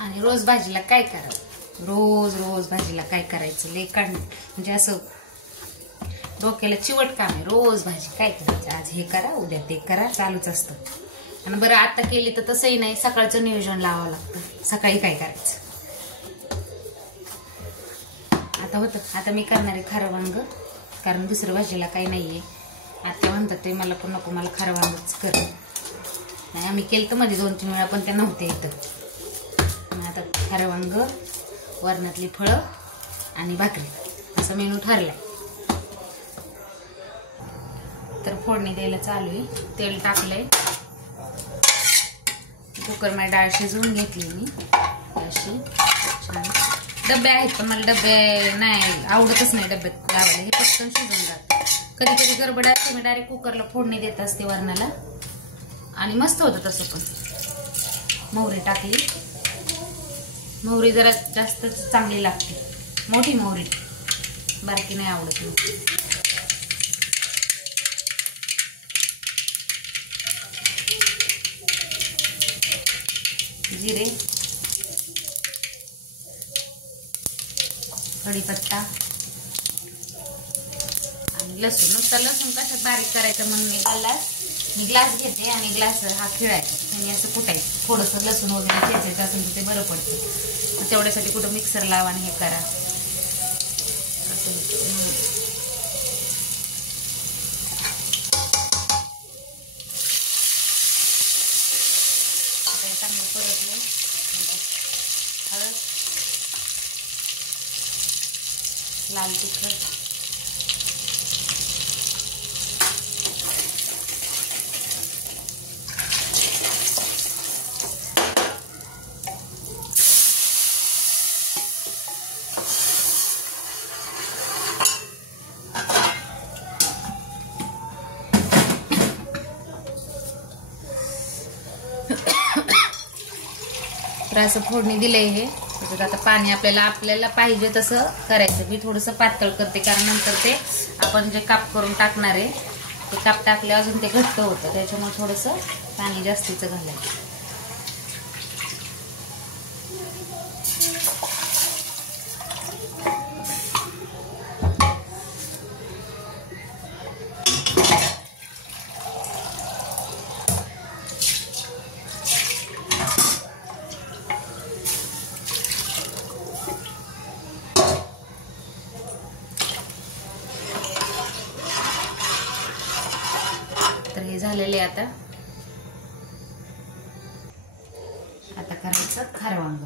आणि रोज भाजीला काय करायचं, रोज रोज भाजीला काय करायचं, लय म्हणजे असं डोक्याला चिवट काम आहे. रोज भाजी काय करायची, आज हे करा उद्या ते करा, चालूच असतं. आणि बरं आता केली तर तसंही नाही, सकाळचं नियोजन लावावं लागतं, सकाळी काय करायचं. आता मी करणार आहे खारं वांग, कारण दुसरं भाजीला काही नाहीये. आता म्हणतात ते मला पण नको, मला खारं वांगच कर. नाही आम्ही केलं तर मध्ये 2-3 वेळा, पण ते नव्हते येतं. आता खारं वांग, वरणातली फळं आणि भाकरी असा मेनू ठरलाय. तर फोडणी द्यायला चालू आहे. तेल टाकलंय, कुकरमध्ये डाळ शिजवून घेतली मी अशी छान. डबे आहेत पण मला डबे नाही आवडतच नाही डब्यात लावायला, हे पटकन शिजून जातं. कधी कधी गडबड असते, मी डायरेक्ट कुकरला फोडणी देत असते वरणाला आणि मस्त होतं तसं. पण मोहरी टाकली, मोहरी जरा जास्त चांगली लागते, मोठी मोहरी, बारकी नाही आवडत मी. जिरे, कढीपत्ता आणि लसूण. नुसता लसूण कशात बारीक करायचं म्हणून मी ग्लास घेते आणि ग्लास हा खिळायचा आणि असं कुटायचं. थोडंसं लसूण वगैरे ठेचायचं असेल तर ते बरं पडतं. तेवढ्यासाठी कुठं मिक्सर लावा आणि हे करा असं. चांगलं परतलं, हळद, लाल तिखट, तर असं फोडणी दिलंय. हे त्याच्यात आता पाणी आपल्याला पाहिजे तसं करायचं. मी थोडंसं पातळ करते, कारण नंतर ते आपण जे काप करून टाकणार आहे ते काप टाकले अजून ते घट्ट होतं, त्याच्यामुळे थोडंसं पाणी जास्तीचं घालायचं. तर हे झालेले आता करायचं खारं वांग.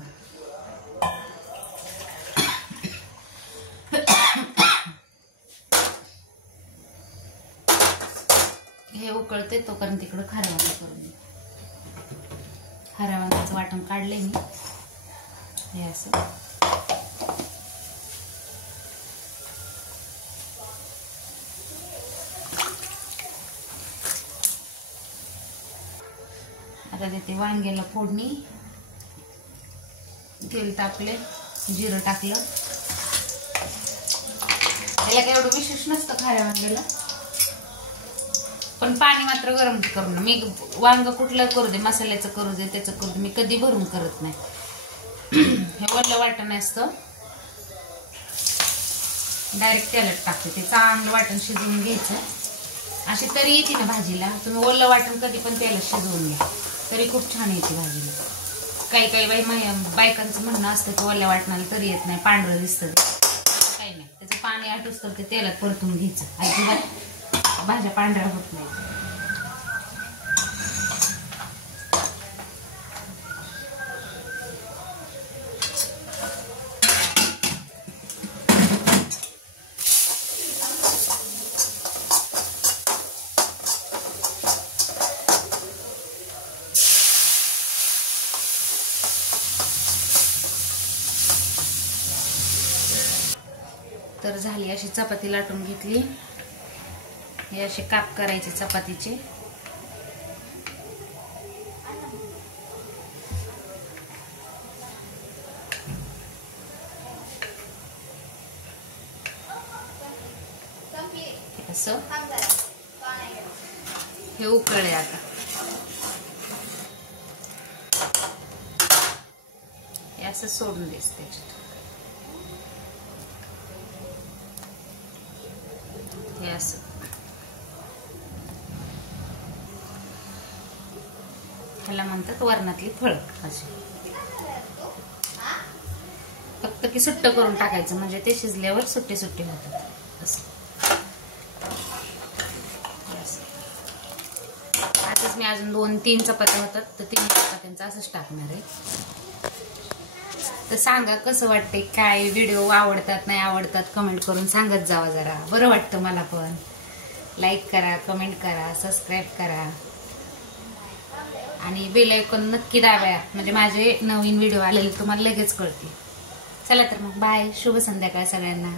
हे उकळते तोपर्यंत तिकडं खारं वांग करून. खारं वांग्याचं वाटण काढले मी हे असं. आता देते वांग्याला फोडणी. तेल टाकले, जिरं टाकलं. त्याला काय एवढं विशेष नसतं खाऱ्या वांग्याला, पण पाणी मात्र गरम करून. मी वांग कुठलं करू दे, मसाल्याचं करू दे, त्याचं करू दे, मी कधी भरून करत नाही. हे वरलं वाटण असतं, डायरेक्ट तेलात टाकते. ते चांगलं वाटण शिजवून घ्यायचं. अशी तरी येते ना भाजीला. तुम्ही ओलं वाटण कधी पण तेलात शिजवून घ्या, तरी खूप छान येते भाजीला. काही बायकांचं म्हणणं असतं की ओल्या वाटणाला तरी येत नाही, पांढरं दिसतं. काही नाही, त्याचं पाणी आटूस तर ते तेलात परतून घ्यायचं. अजिबात भाज्या पांढऱ्या होत नाही. तर झाली अशी चपाती लाटून घेतली. हे असे काप करायचे चपातीचे. असं हे उकळले आता. असं सोडून द्यायचं त्याच्यात. हे असं ह्याला म्हणतात वरणातली फळ. अशी फक्त की सुट्ट करून टाकायचं म्हणजे ते शिजल्यावर सुट्टे सुट्टे होतात. असं आताच मी अजून 2-3 चपात्या होतात तर 3 चपात्यांचं असंच टाकणार आहे. तर सांगा कसं वाटते, काय व्हिडिओ आवडतात नाही आवडतात कमेंट करून सांगत जावा. जरा बरं वाटतं मला पण. लाईक करा, कमेंट करा, सबस्क्राईब करा आणि बेल आयकॉन नक्की दाबा म्हणजे माझे नवीन व्हिडिओ आलेले तुम्हाला लगेच कळतील. चला तर मग बाय. शुभ संध्याकाळ सगळ्यांना.